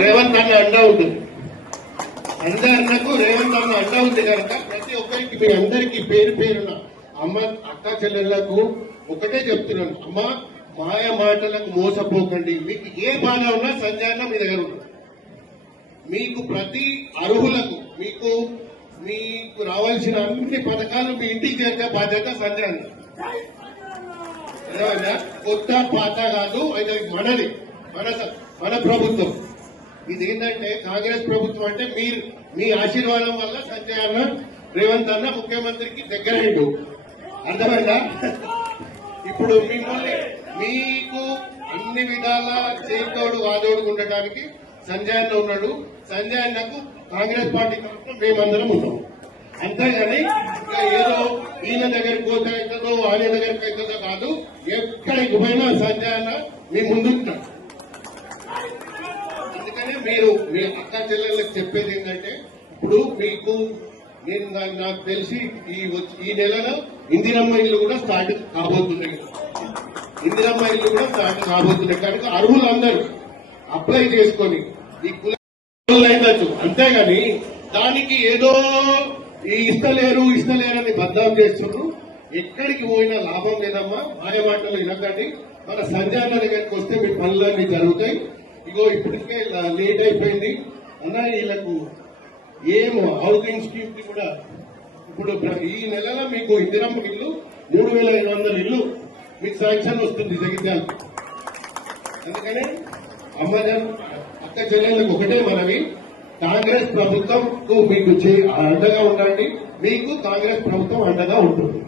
రేవంత్ అన్న అండా ఉంటుంది. అన్నకు రేవంత్ అన్న అండా ఉంది కనుక ప్రతి ఒక్కరికి మీ అందరికీ పేరు పేరున అమ్మ అక్క చెల్లెళ్లకు ఒకటే చెప్తున్నాను, అమ్మ మాయ మాటలకు మోసపోకండి. మీకు ఏ బాధ ఉన్నా సంజయ్ అన్న మీ దగ్గర ఉన్నాడు. మీకు ప్రతి అర్హులకు మీకు రావాల్సిన అన్ని పథకాలు మీ ఇంటికి చేర్చే బాధ్యత సంజయ్ అన్న. కొత్త పాత కాదు, అయితే మనది మన ప్రభుత్వం. ఇది ఏంటంటే కాంగ్రెస్ ప్రభుత్వం అంటే మీ ఆశీర్వాదం వల్ల సంజయ్ అన్న రేవంత్ అన్న ముఖ్యమంత్రికి దగ్గరైండు. అర్థమైందా? ఇప్పుడు మిమ్మల్ని మీకు అన్ని విధాల చేతోడు వాదోడు ఉండటానికి సంజయ్ అన్న ఉన్నాడు. సంజయ్ అన్నకు కాంగ్రెస్ పార్టీ తరఫున మేమందరం ఉన్నాం. అంతేగాని ఏదో ఈయన దగ్గరికి పోతే అవుతుందో ఆయన దగ్గరికి అవుతుందో కాదు. ఎక్కడికి పోయినా సంజయ్ అన్న మీ ముందుంటాడు. అందుకనే మీరు మీ అక్క చెల్లెళ్ళకి చెప్పేది ఏంటంటే, ఇప్పుడు మీకు నేను నాకు తెలిసి ఈ నెలలో ఇందిరమ్మ ఇల్లు కూడా స్టార్ట్ కాబోతున్నాయి. ఇందిరమ్మ ఇల్లు కూడా స్టార్ట్ కాబోతున్నాయి కనుక అర్హులందరూ అప్లై చేసుకొని ఈ కులైనచ్చు. అంతేగాని దానికి ఏదో ఇస్తలేరు అని బద్నాం చేస్తున్నారు. ఎక్కడికి పోయినా లాభం లేదమ్మా. మాయ మాటలు వినకండి. మన సంజయ్ అన్న దగ్గరికి వస్తే మీ పనులన్నీ జరుగుతాయి. ఇగో ఇప్పటికే లేట్ అయిపోయింది అన్న. వీళ్ళకు ఏమో హౌసింగ్ స్కీమ్ కి కూడా ఇప్పుడు ఈ నెలలో మీకు ఇందిరమ్మ ఇల్లు 3,500 ఇల్లు మీకు శాంక్షన్ వస్తుంది జగిత్యాల. అందుకనే అమ్మజన్ అక్క చెల్లెళ్ళకు ఒకటే మనవి, కాంగ్రెస్ ప్రభుత్వం మీకు అండగా ఉండండి. మీకు కాంగ్రెస్ ప్రభుత్వం అండగా ఉంటుంది.